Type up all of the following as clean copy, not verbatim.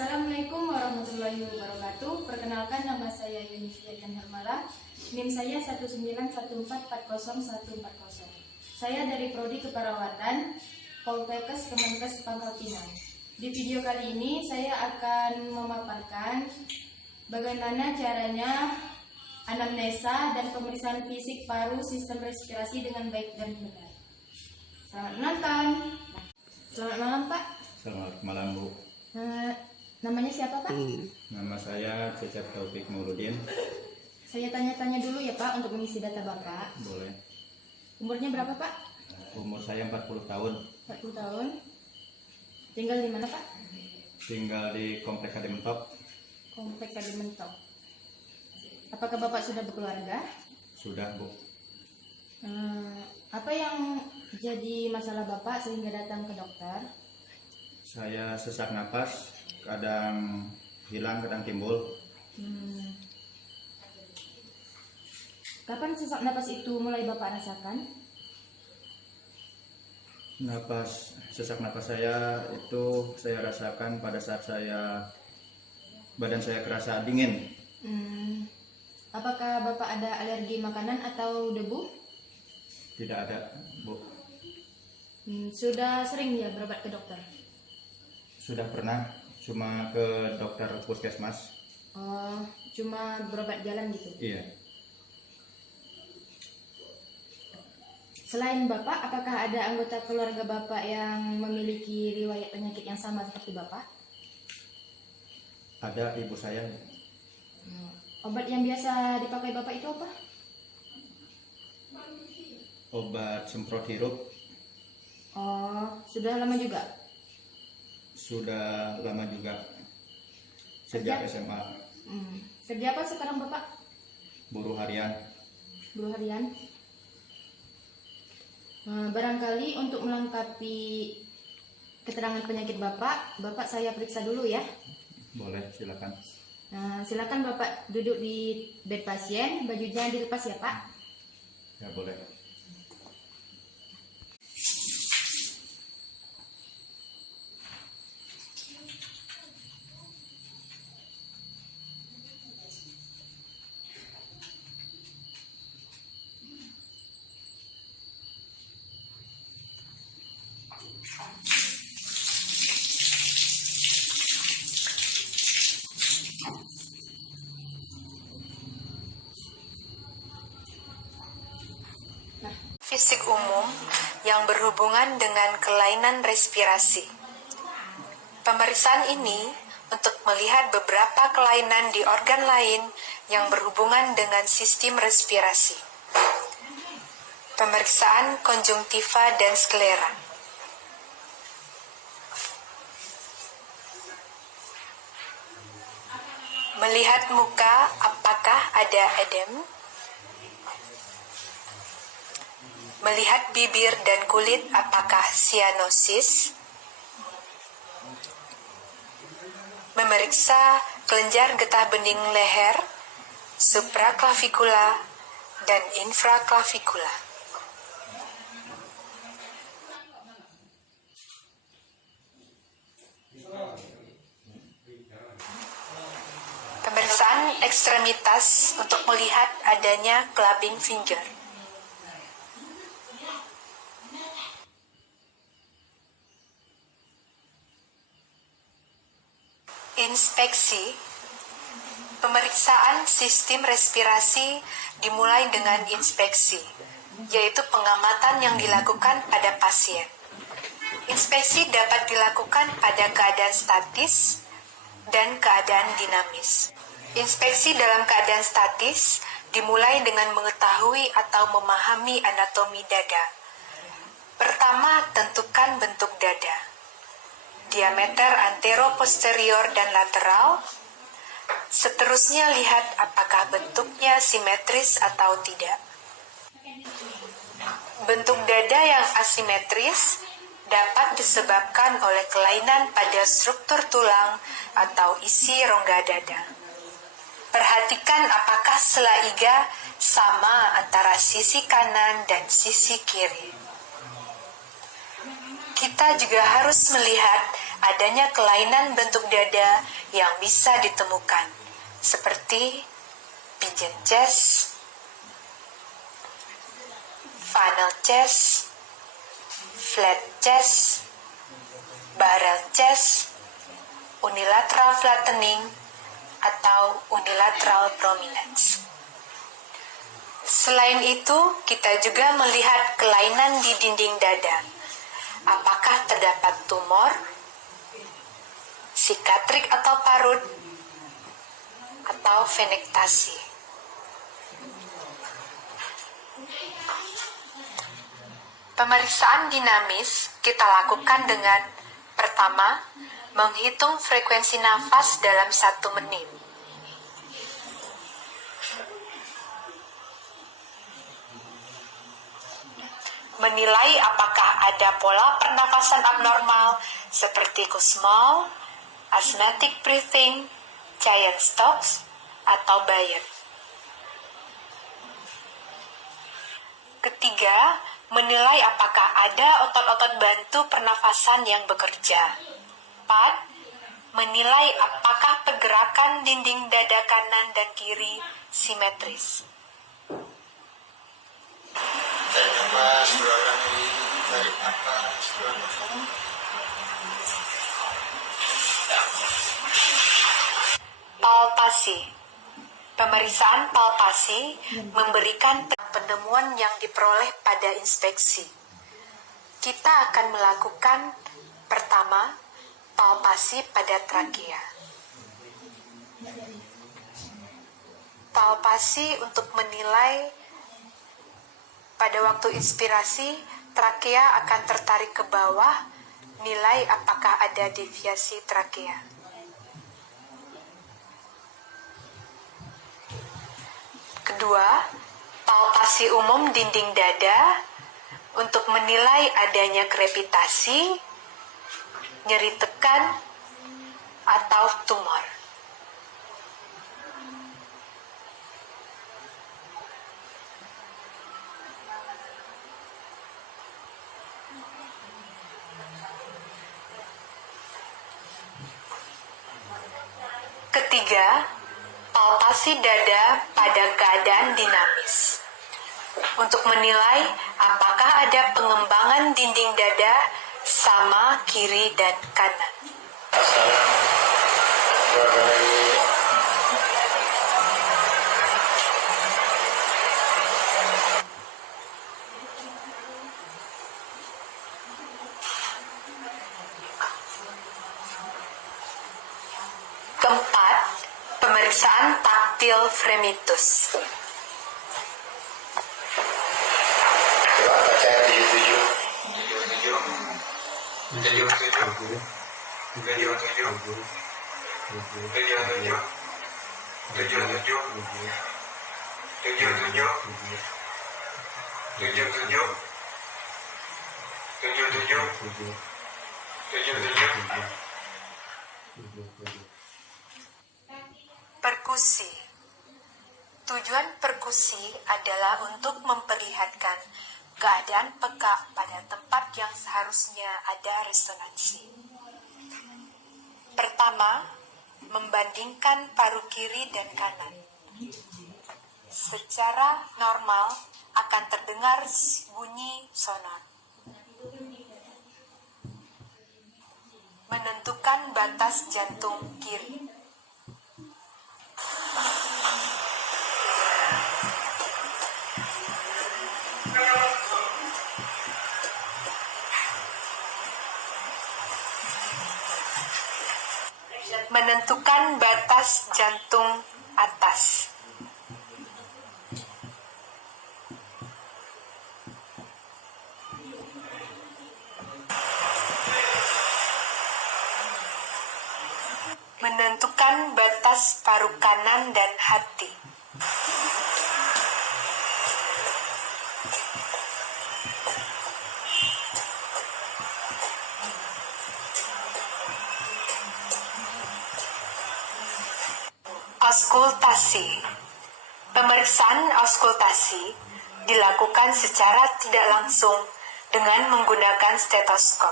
Assalamualaikum warahmatullahi wabarakatuh. Perkenalkan, nama saya Yunifia Hermala. NIM saya 191440140. Saya dari Prodi Keperawatan Poltekkes Kemenkes Pangkal Pinang. Di video kali ini saya akan memaparkan bagaimana caranya anamnesa dan pemeriksaan fisik paru sistem respirasi dengan baik dan benar. Selamat menonton. Selamat malam, Pak. Selamat malam, Bu. Namanya siapa, Pak? Nama saya Cecep Taufik Mauludin. Saya tanya-tanya dulu ya, Pak, untuk mengisi data Bapak. Boleh. Umurnya berapa, Pak? Umur saya 40 tahun. 40 tahun. Tinggal di mana, Pak? Tinggal di Komplek Kade Mentok. Komplek Kade Mentok. Apakah Bapak sudah berkeluarga? Sudah, Bu. Apa yang jadi masalah Bapak sehingga datang ke dokter? Saya sesak napas, kadang hilang, kadang timbul. Kapan sesak napas itu mulai Bapak rasakan? Sesak napas saya itu saya rasakan pada saat badan saya kerasa dingin. Apakah Bapak ada alergi makanan atau debu? Tidak ada, Bu. Sudah sering ya berobat ke dokter? Sudah pernah, cuma ke dokter puskesmas. Oh, cuma berobat jalan gitu? Iya. Selain Bapak, apakah ada anggota keluarga Bapak yang memiliki riwayat penyakit yang sama seperti Bapak? Ada ibu saya. Obat yang biasa dipakai Bapak itu apa? Obat semprot hirup. Oh, sudah lama juga? Sudah lama juga. Sejak SMA. Kerja apa sekarang Bapak? Buruh harian. Buruh harian. Barangkali untuk melengkapi keterangan penyakit Bapak saya periksa dulu ya. Boleh, silakan. Silakan Bapak duduk di bed pasien, bajunya dilepas ya Pak. Ya, boleh. Fisik umum yang berhubungan dengan kelainan respirasi. Pemeriksaan ini untuk melihat beberapa kelainan di organ lain yang berhubungan dengan sistem respirasi. Pemeriksaan konjungtiva dan sklera. Melihat muka apakah ada edem. Melihat bibir dan kulit apakah sianosis. Memeriksa kelenjar getah bening leher, supraklavikula, dan infraklavikula. Pemeriksaan ekstremitas untuk melihat adanya clubbing finger. Inspeksi. Pemeriksaan sistem respirasi dimulai dengan inspeksi, yaitu pengamatan yang dilakukan pada pasien. Inspeksi dapat dilakukan pada keadaan statis dan keadaan dinamis. Inspeksi dalam keadaan statis dimulai dengan mengetahui atau memahami anatomi dada. Pertama, tentukan bentuk dada. Diameter antero-posterior dan lateral. Seterusnya lihat apakah bentuknya simetris atau tidak. Bentuk dada yang asimetris dapat disebabkan oleh kelainan pada struktur tulang atau isi rongga dada. Perhatikan apakah sela iga sama antara sisi kanan dan sisi kiri. Kita juga harus melihat adanya kelainan bentuk dada yang bisa ditemukan, seperti pigeon chest, funnel chest, flat chest, barrel chest, unilateral flattening, atau unilateral prominence. Selain itu, kita juga melihat kelainan di dinding dada. Apakah terdapat tumor, sikatrik atau parut, atau venektasi. Pemeriksaan dinamis kita lakukan dengan pertama, menghitung frekuensi nafas dalam 1 menit. Menilai apakah ada pola pernafasan abnormal seperti Kussmaul, asthmatic breathing, Cheyenne-Stokes, atau Bayer. Ketiga, menilai apakah ada otot-otot bantu pernafasan yang bekerja. 4. Menilai apakah pergerakan dinding dada kanan dan kiri simetris. Palpasi. Pemeriksaan palpasi memberikan penemuan yang diperoleh pada inspeksi. Kita akan melakukan pertama, palpasi pada trakea. Palpasi untuk menilai pada waktu inspirasi, trakea akan tertarik ke bawah, nilai apakah ada deviasi trakea. Kedua, palpasi umum dinding dada untuk menilai adanya krepitasi, nyeri tekan, atau tumor. Ketiga, palpasi dada pada keadaan dinamis untuk menilai apakah ada pengembangan dinding dada sama kiri dan kanan. Keempat, pemeriksaan taktil fremitus. Perkusi. Tujuan perkusi adalah untuk memperlihatkan keadaan peka pada tempat yang seharusnya ada resonansi. Pertama, membandingkan paru kiri dan kanan. Secara normal akan terdengar bunyi sonor. Menentukan batas jantung kiri. Menentukan batas jantung atas. Menentukan batas paru kanan dan hati. Auskultasi. Pemeriksaan auskultasi dilakukan secara tidak langsung dengan menggunakan stetoskop.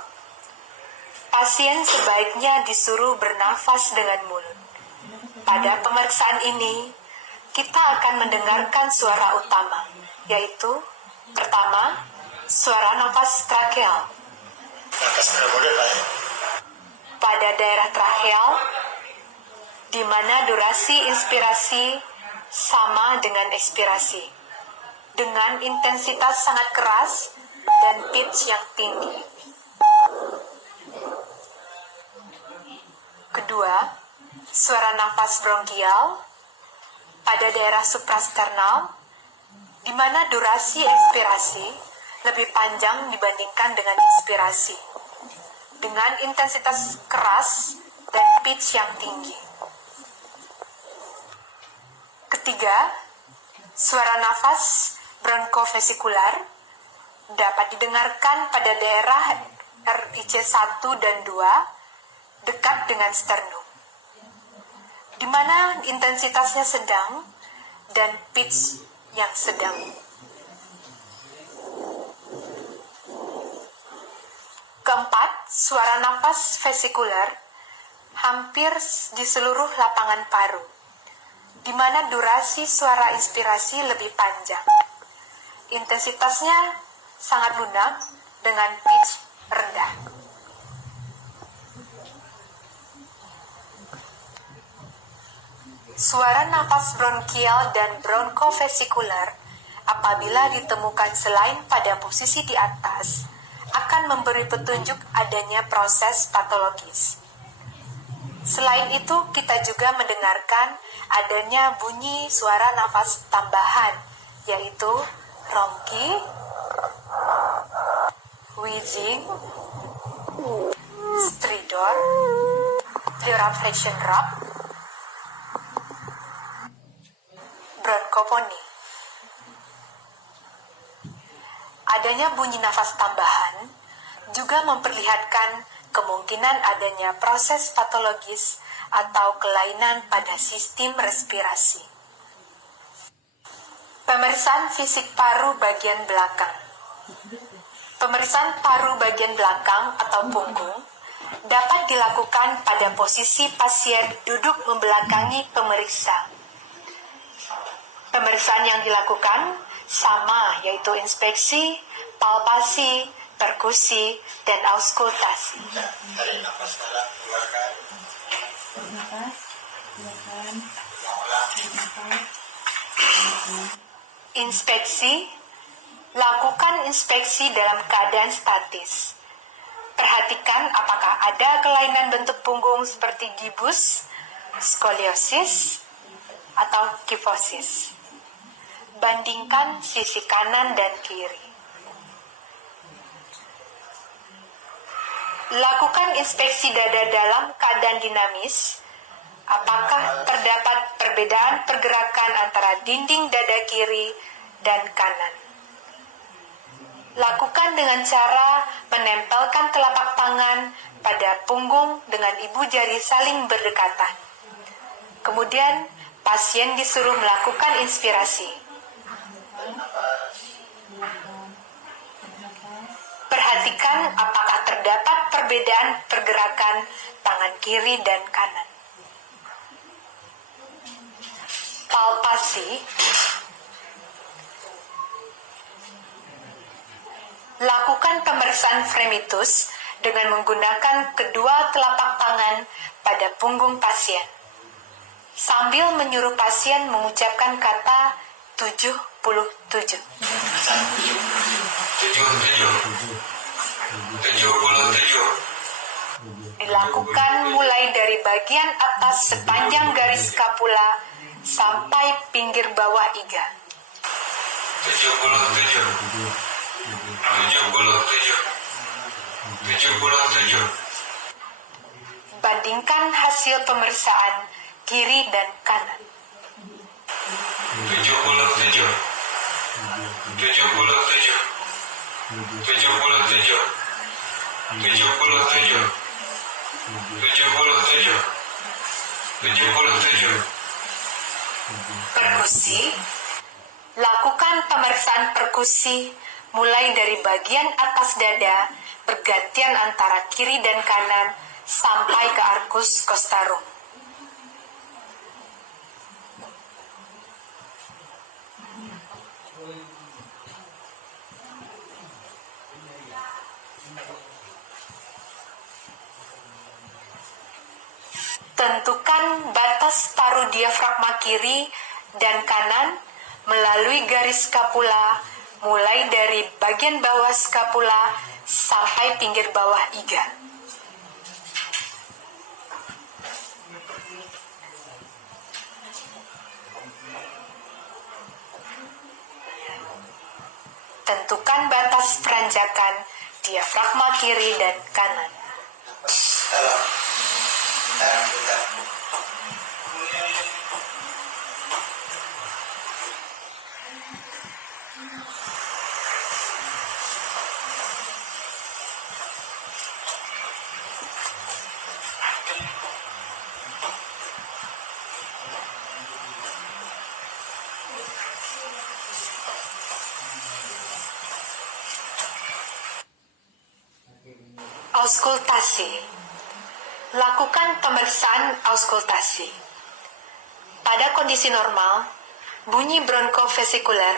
pasien sebaiknya disuruh bernafas dengan mulut. Pada pemeriksaan ini, kita akan mendengarkan suara utama, yaitu pertama, suara nafas trakeal. Pada daerah trakeal, di mana durasi inspirasi sama dengan ekspirasi, dengan intensitas sangat keras dan pitch yang tinggi. Kedua, suara nafas bronkial pada daerah suprasternal, di mana durasi ekspirasi lebih panjang dibandingkan dengan inspirasi, dengan intensitas keras dan pitch yang tinggi. Ketiga, suara nafas bronkofesikular dapat didengarkan pada daerah RIC 1 dan 2 dekat dengan sternum, di mana intensitasnya sedang dan pitch yang sedang. Keempat, suara nafas vesikular hampir di seluruh lapangan paru, di mana durasi suara inspirasi lebih panjang. Intensitasnya sangat lunak dengan pitch rendah. Suara nafas bronkial dan bronkofesikular apabila ditemukan selain pada posisi di atas akan memberi petunjuk adanya proses patologis. Selain itu, kita juga mendengarkan adanya bunyi suara nafas tambahan, yaitu ronki, wheezing, stridor, pleural fraction drop, bronkoponi. Adanya bunyi nafas tambahan juga memperlihatkan kemungkinan adanya proses patologis atau kelainan pada sistem respirasi. Pemeriksaan fisik paru bagian belakang. Pemeriksaan paru bagian belakang atau punggung dapat dilakukan pada posisi pasien duduk membelakangi pemeriksa. Pemeriksaan yang dilakukan sama, yaitu inspeksi, palpasi, perkusi, dan auskultasi. Tarik nafas dalam, keluarkan. Nafas, keluarkan. Nafas. Inspeksi, lakukan inspeksi dalam keadaan statis. Perhatikan apakah ada kelainan bentuk punggung seperti gibus, skoliosis, atau kifosis. Bandingkan sisi kanan dan kiri. Lakukan inspeksi dada dalam keadaan dinamis. Apakah terdapat perbedaan pergerakan antara dinding dada kiri dan kanan? Lakukan dengan cara menempelkan telapak tangan pada punggung dengan ibu jari saling berdekatan. Kemudian, pasien disuruh melakukan inspirasi. Perhatikan apakah terdapat perbedaan pergerakan tangan kiri dan kanan. Palpasi. Lakukan pemeriksaan fremitus dengan menggunakan kedua telapak tangan pada punggung pasien, sambil menyuruh pasien mengucapkan kata 77. Dilakukan mulai dari bagian atas sepanjang garis skapula sampai pinggir bawah iga. 77. Bandingkan hasil pemeriksaan kiri dan kanan. 77. 77. Perkusi. Lakukan pemeriksaan perkusi mulai dari bagian atas dada, bergantian antara kiri dan kanan, sampai ke arkus costarum. Tentukan batas paruh diafragma kiri dan kanan melalui garis skapula, mulai dari bagian bawah skapula sampai pinggir bawah iga. Tentukan batas peranjakan diafragma kiri dan kanan. Dalam. Dalam kita. Auskultasi. Lakukan pemeriksaan auskultasi. Pada kondisi normal, bunyi bronkofesikuler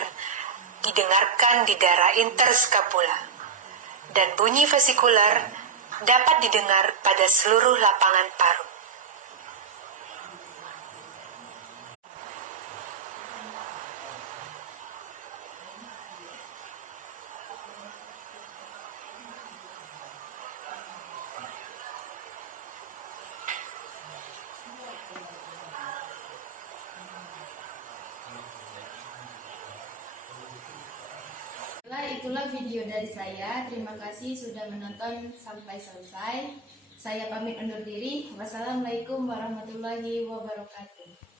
didengarkan di daerah interskapula, dan bunyi vesikuler dapat didengar pada seluruh lapangan paru. Itulah video dari saya. Terima kasih sudah menonton sampai selesai. Saya pamit undur diri. Wassalamualaikum warahmatullahi wabarakatuh.